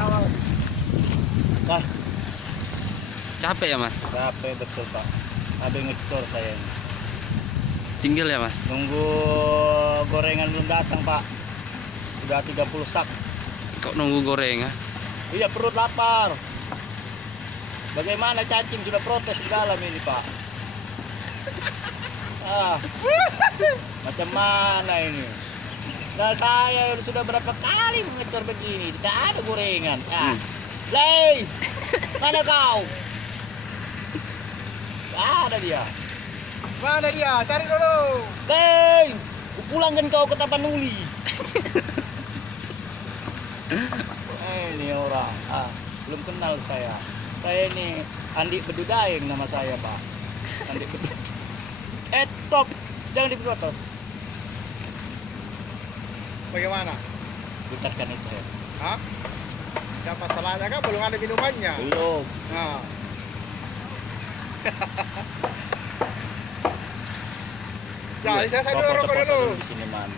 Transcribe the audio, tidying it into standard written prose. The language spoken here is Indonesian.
awal. Nah, Capek ya Mas? capek betul Pak. Habis ngecor saya ini. Single ya Mas? Nunggu gorengan belum datang Pak. Sudah 30 sak. Kok nunggu goreng ya? Iya perut lapar. Bagaimana cacing sudah protes di dalam ini Pak. Macam mana ini? Nah saya sudah berapa kali mengecor begini, tidak ada gorengan. Lei, mana kau? Tidak ada dia. Mana dia? Cari dulu. Lei, pulangkan kau ke Tapanuli. Ini orang, belum kenal saya. Saya ini Andi Bedudaeng nama saya Pak. Andi Bedudaeng. Stop, jangan diprotes. Bagaimana? Putarkan itu ya. Hah? Ya masalahnya kan belum ada minumannya. Belum. Nah. Ya, saya dulu rokok dulu. Di sini man.